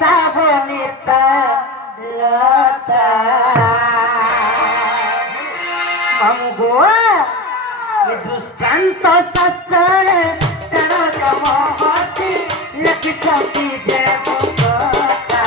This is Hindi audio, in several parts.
কবিতা বনিতা লতা মামগো এ দৃষ্টান্ত শাস্ত্রে তেরো মহতি লিখিছন্তি যে কথা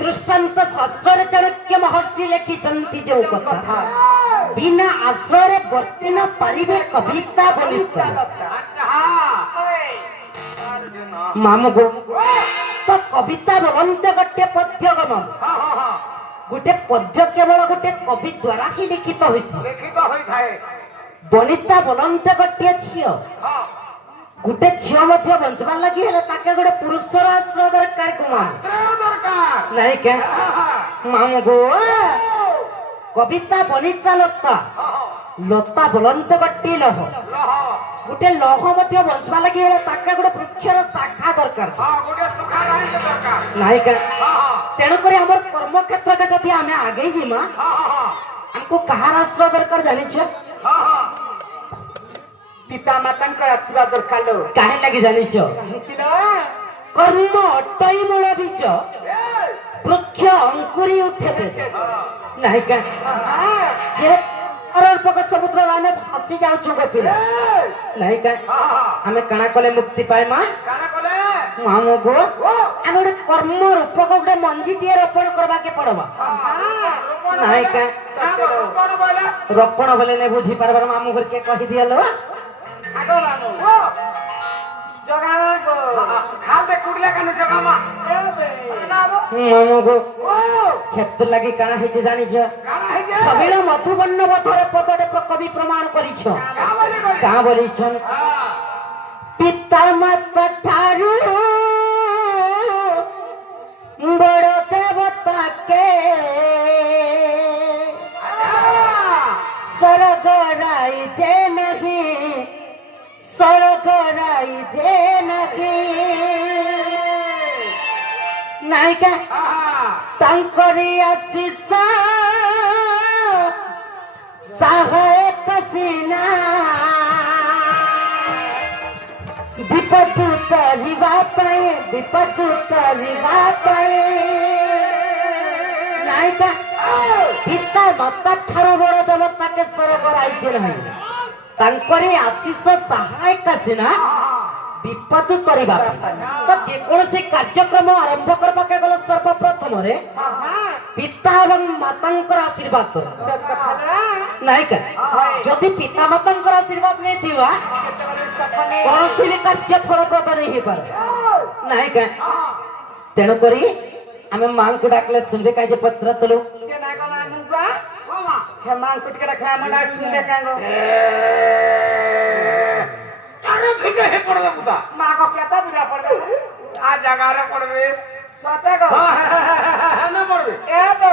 দৃষ্টান্ত শাস্ত্রে তেরো মহতি লিখিছন্তি যে কথা बिना आश्रय वर्ती न पारिबे कविता बनिता मामगो तो कविता बोलते गोटे पद्य गम गोटे पद्य केवल गोटे कवि द्वारा ही लिखित होइଥାଏ बनिता बोलते गोटे झियो गोटे झियो मध्य बंचबार लगी हेले ताके गोटे पुरुषर आश्रय दरकार कुमार नहीं के मामगो कविता बनिता लता लता बोलते गोटे लह गोटे लह मध्य बंचवा लगी हेले ताके गोटे वृक्षर शाखा दरकार नहीं के तेणु करी हमर कर्म क्षेत्र के जदि आमे आगे जिमा हमको कहार आश्रय दरकार जानि छ पिता माता आशीर्वाद दरकार लो काहे लगी जानि छ कर्म अटई मूल बीज वृक्ष अंकुरी उठे नहीं का अरण्यक समुद्र आमे फासी जाउछु गपिला नहीं का आमे कणा कले मुक्ति पाए मा मामो गो आमे गोटे कर्म रूपक गोटे मंजी टिए रोपण करबा के पड़बा नहीं का रोपण बोले ने बुझी पारबार मामो घर के कहि दियलो आगो मामो जगाना गो खाबे कुडला कानु जगामा मामो गो खेत लगी काना हेते जानि छ सबेला मधुबन्न बधरे पदडे कवि प्रमाण करि छ का बोली छन पिता माता ठारू बड़ देवता के स्वर्ग राई जे नहीं स्वर्ग राई जे नहीं नायिका तांकरी आशीष सहायक सीना विपदु तरिवा पाए नायिका पिता माता ठारू बड़ देवता के स्वर्ग राई नहीं तांकरी आशीष सहायक सीना विपद करबा तो जे कोनोसी कार्यक्रम आरंभ करबा के गलो सर्वप्रथम रे पिता एवं मातांकर आशीर्वाद तो नहीं का जदि पिता मातांकर आशीर्वाद नहीं थिबा कोनोसी भी कार्य फलप्रद नहीं पार नहीं का तेणु करी आमे मां को डाकले सुनबे काई जे पत्र तलु जे ना को मां बा हे मां को टिके रखा मना सुनबे कांगो अरे फिके हे पड़बे बुता मां को केता बुरा पड़बे आ जगह रे पड़बे सते को न पड़बे ए तो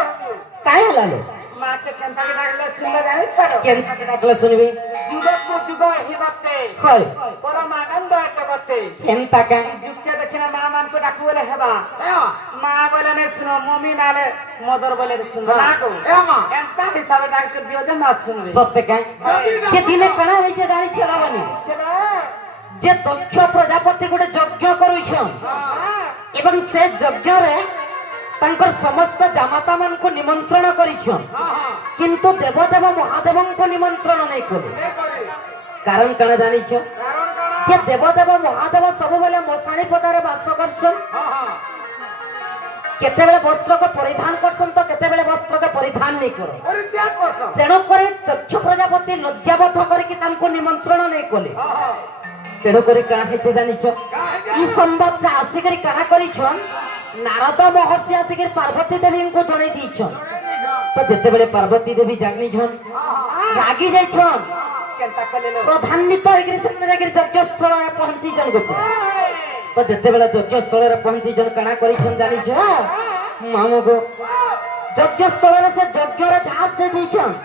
काहे लालो मां के केंता के डाकले सुनबे जानि छरो केंता के डाकले सुनबे जुगत को जुग ही बाते होय परम आनंद करते केंता का जुग के देखिना मां मान को डाकुले हेबा मां बोले ने सुनो मम्मी नाले मदर बोले सुनो ना को ए मां केंता हिसाब डाक के दियो जे ना सुनबे सत्य का के दिने कणा होई जे जानि छला बनी चला जे दक्ष प्रजापति गोटे यज्ञ करूछन एवं से यज्ञ रे तांकर समस्त जामाता मान को निमंत्रण करिछन किंतु देवदेव महादेव को निमंत्रण नहीं करे कारण कणा जानि छ जे देवदेव महादेव सब बेले मसाणी पदारे वास करछन केतेबेले वस्त्र को परिधान करसन तो केतेबेले वस्त्र को परिधान नहीं करो परित्याग करसन तेणु करे दक्ष प्रजापति लज्जाबोध करके तांको निमंत्रण नहीं कले तेणु करे कणा हेते जानिछ ई संबत आसिकरी कणा करिछन नारद महर्षि आसिकरी पार्वती देवी को जणे दीछन तो जेतेबेले पार्वती देवी जागनी छन रागी जाइछन केनता कलेलो प्रधान्वित होइकरी सेने जागिर यज्ञ स्थल पहुंची जन गोटे तो जेतेबेले यज्ञ स्थल रे पहुंची जन कणा करिछन जानिछ मामो को यज्ञ स्थल रे से यज्ञ रे घास दे दीछन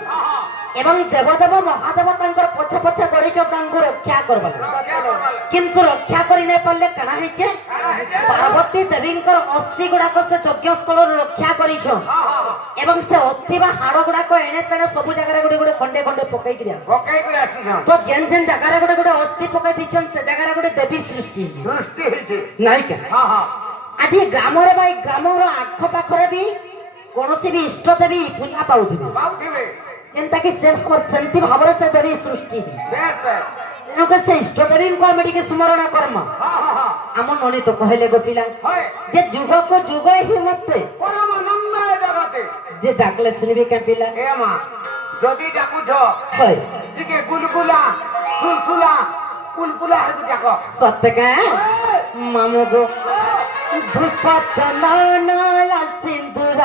एवं देवदेव महादेव तांकर पछे पछे गड़ीछ तांको रक्षा करबा किंतु रक्षा करि नै पल्ले कणा हेचे पार्वती देवींकर अस्थि गुडाक से यज्ञ स्थल रे रक्षा करिछ एवं से अस्थि बा हाड़ गुडाक एणे तेणे सब जगह गुडे गुडे खंडे खंडे पकई करी आसी तो जेन जेन जगह गुडे गुडे अस्थि पकई दिछन से जगह गुडे देवी सृष्टि हेचे नाइ के आज ग्राम रे भाई ग्राम रो आख पाखरे भी कोनोसी भी इष्ट देवी पूजा पाउथिबे एंता कि से सेंति भावरे से देवी सृष्टि बेस से इष्ट देवी को मेडिके स्मरण कर्म हम ननी तो कहले गोपिला जे जुग को जुग ही मते परम आनंद है जगते जे डाकले सुनिबे के पिला ए मां जदी डाकुछ होय तिके गुलगुला सुलसुला कुलकुला है जाको सत्य का मामो गो धूप चंदन लाल सिंदूर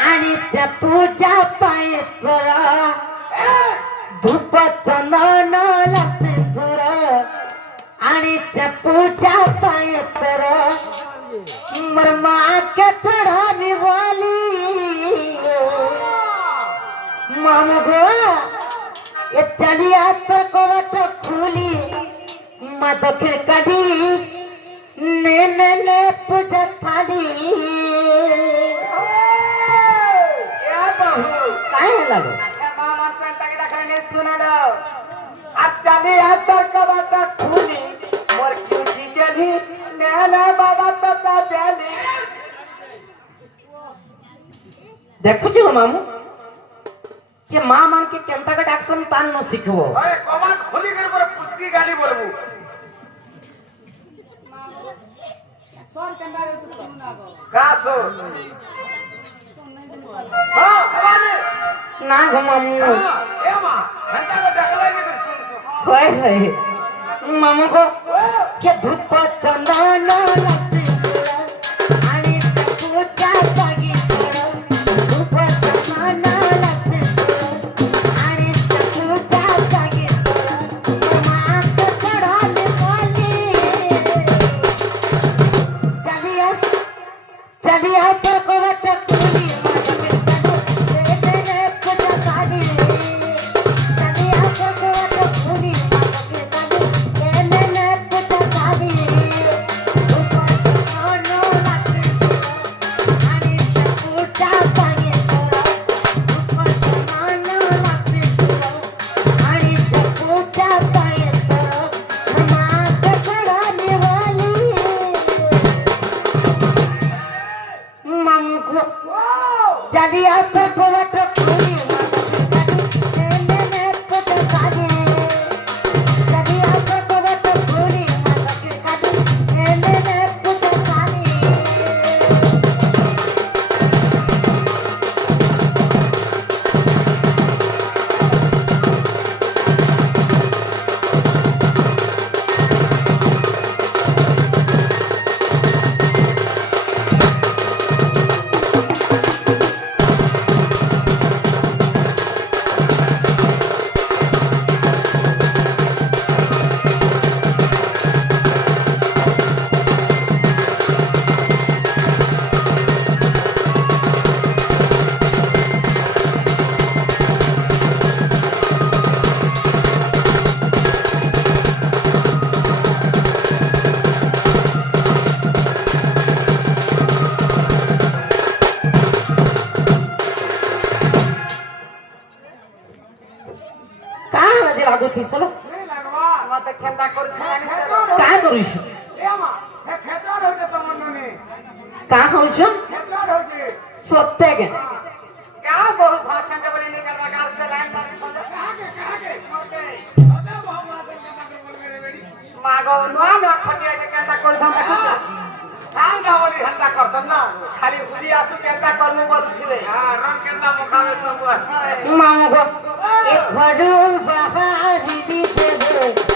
आणि त्या पूजा पाय करा धूप चंदन लाल सिंदूर आणि त्या पूजा पाय करा मरमा के थोड़ा निवाली मामो गो ये चलिया तो कोवट खुली माँ दक्षिण कली ने पूजा थाली काय लागो मामा पेंटा के रखने सुना लो अब चलिया तो कोवट खुली मोर क्यों जीतेली ने बाबा तो प्याली देखु छी मामू जे मां मान के केंता का डाक्सन तान न सिखबो अरे कमान खोली कर पर पुतकी गाली बोलबू सर केंदा रे तू सुनाबो का सो हां हवाले ना गो मामू ए मां घंटा को डकला के सुन होय होय मामू को के धूप चंदन लच्छी आणि पूजा पागी धूप चंदन चलिया तो कोवट खुली चलिया तो कोवट खुली चलिया तो कोवट खुली लागोती चलो नहीं लगवा मत खेलता कर छानी चलो काय करूश ए मा हे खेतर होते तमन्नने का होश खेतर होते सत्य के क्या बहुत भाषण के बने निकल रहा से लाइन पर समझ कहा के ओके अबे बहुत भाषण के बोल मेरे बेटी मागो नो ना खटिया के कहता कर छम देखो सांग गावली हंता करसन ना खाली भूली आसु केंता करनु बोलुथिले हां रंग केंता मुखावे सब मामगो एक घरू बहारी दी देबे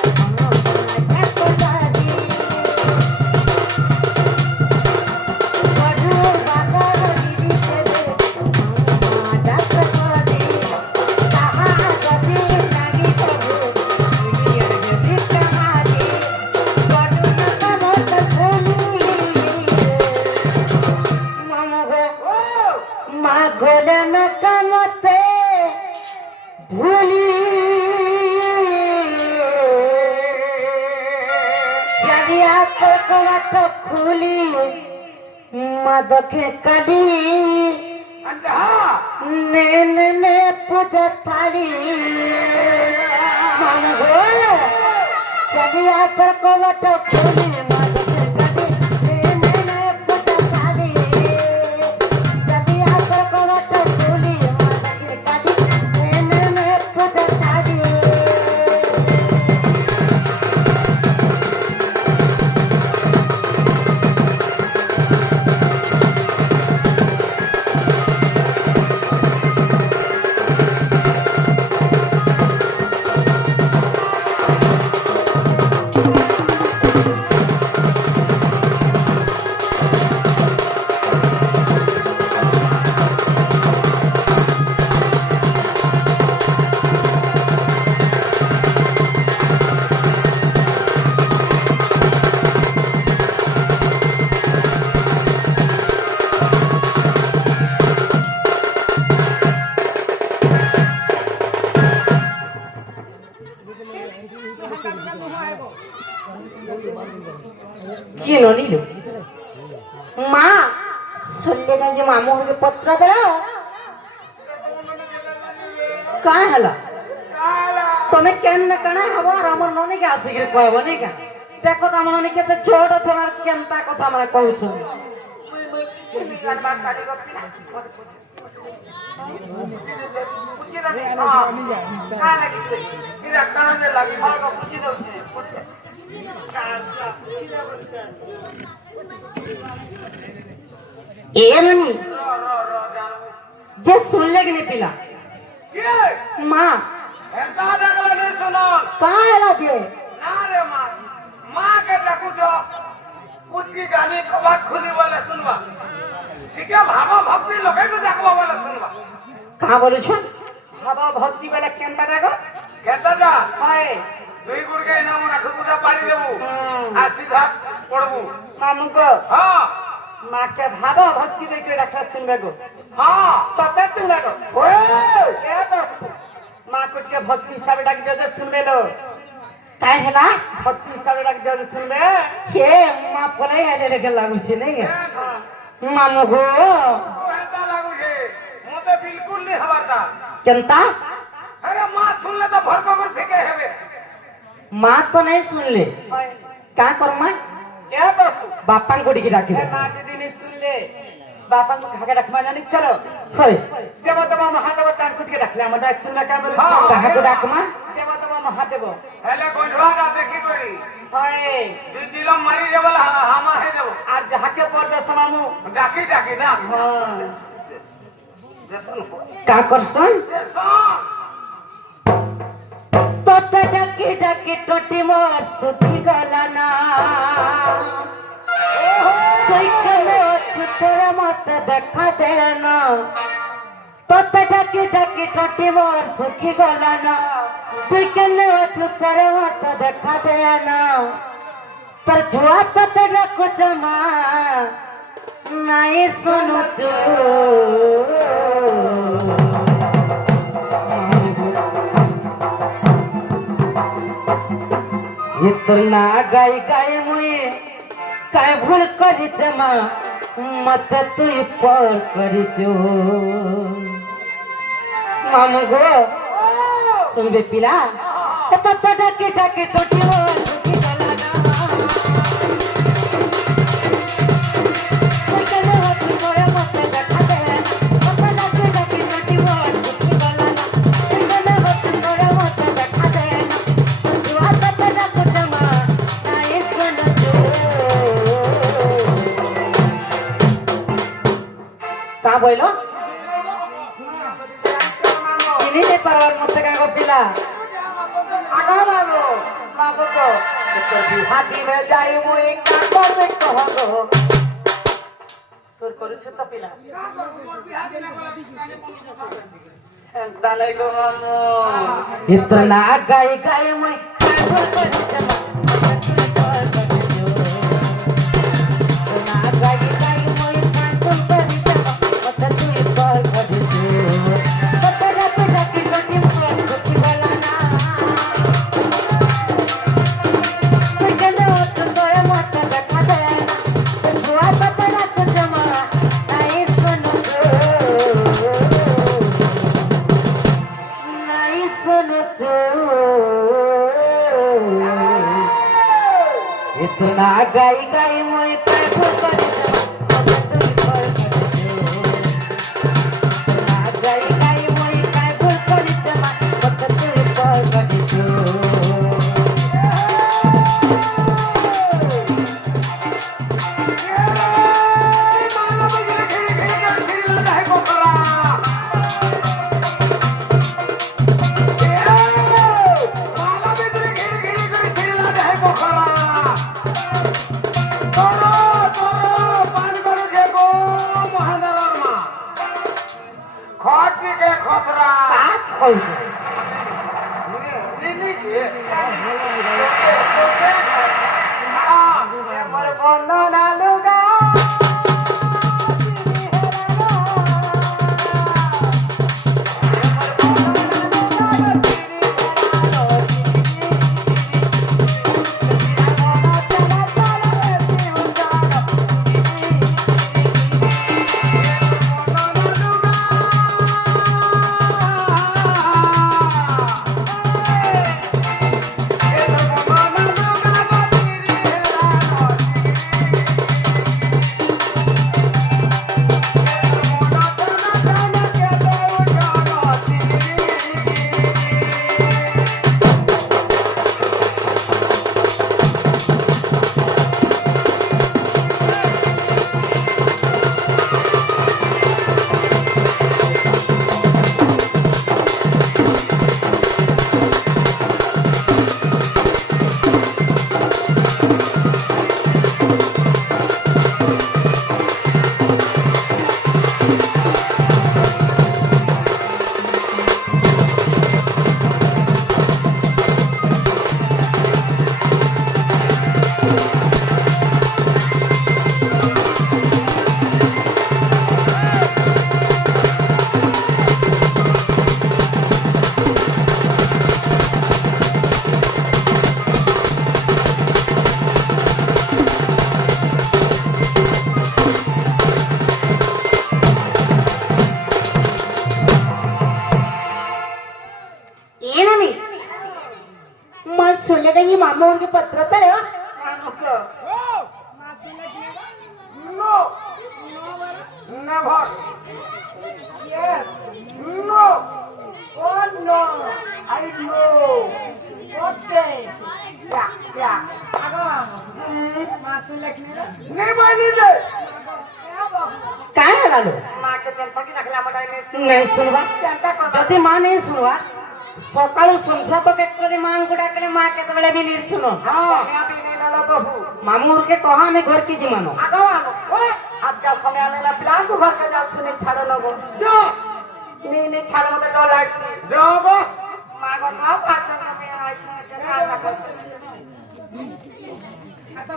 दखे कली नैन ने पूजा थाली चली आकर को वटो खोली चिनो नीलो माँ सुनले ना जो मामू के पत्र दे रहा कहाँ हला तुम्हें कहने कना हवा रामर नोनी के आसी के कोई बने क्या देखो तो हमने के तो छोड़ो थोड़ा केंता को था हमारे पहुँचो जे सुन ले नहीं पिला माँ कहाँ है जे माँ के देखो उसकी गाली कबाट खुली वाले सुनवा ठीक है भावा भक्ति लोगे तो देखवा वाले सुनवा कहाँ बोले छन भावा भक्ति वाले केंता देखो केंता जा हाय दुई गुड़ के नाम रख पूजा पानी देबू आ सीधा पड़बू मामू को हां मां के भावा भक्ति दे के रखा सुनबे को हां सते सुनबे को ओए ए तो मां कुछ के भक्ति सब डाक दे सुनबे लो काय हला भक्ति सब डाक दे सुनबे हे मां पले आले लेके लागू छी नहीं मामू को एता लागू छे मोते बिल्कुल नहीं हवाता केंता अरे मां सुन ले तो भरपकर फेंके हेबे माँ तो नहीं सुन ले क्या करूँ मैं क्या बापा को डिगी डाकी माँ दीदी नहीं सुन ले बापा को खा के रखवा जानी चलो होय देव तो महादेव तान कुट के रख ले मत सुन क्या बोले कहाँ को डाक माँ देव तो महादेव हेले गोंधवा जा देखी कोई होय दीदी लो मरी जेवल हामा है देव आज जहाँ के पर दे समामू डाकी डाकी ना हां का करसन तो डकी डकी टोटी मोर सुखी गला ना कोई कलो छुतरा मत देखा देना तो डकी डकी टोटी मोर सुखी गला ना कोई कलो छुतरा मत देखा देना पर जुआ तो तेरा कुछ माँ नहीं सुनो जो इतना गाय गाय मुए काय भूल करी जमा मत तू पर करी जो मामू गो सुन बे पिला तो डके डके टोटी बोल চিনি নে পারার মধ্যে কাগো পিলা আগা মাগো মাগো তো হাতি মে যাই মুই কা করবে কহগো সুর করেছ তো পিলা দালাই গো মামু इतना गाय गाय मैं पागल कर चला इतना गाय गाय मैं पागल कर चला मत तू पर कर दे पतरा पे जाके गटी में गटी वाला ना कोई कहना तो तोरा मत बैठा दे जुआ पतरा तो जमा नहीं सुनो नहीं सुनो इतना गाई गाई मोई काय कर इतना गाई गाई मोई काय कर मत तू पर सुनले मामा उनके पत्र है No. Never. Yes. No. Oh no. I know. Okay. Yeah. नहीं मानी ले। काय हरालो माँ के चलता की नखला मटाई नहीं सुनवा जति माँ नहीं सुनवा सकाळू समझा तो एक्चुअली माँ को डाकले माँ के तबले भी नहीं सुनो हाँ अभी नहीं डाला बहू मामूर के कहा मैं घर की जिमानो आगवानो ओए आज का समय आने ना प्लान को घर के जाओ सुने छाड़ो लोगो जो नहीं छाड़ो मत डो लागसी जो गो माँ को ना भाषण में आई छे के ना कर आता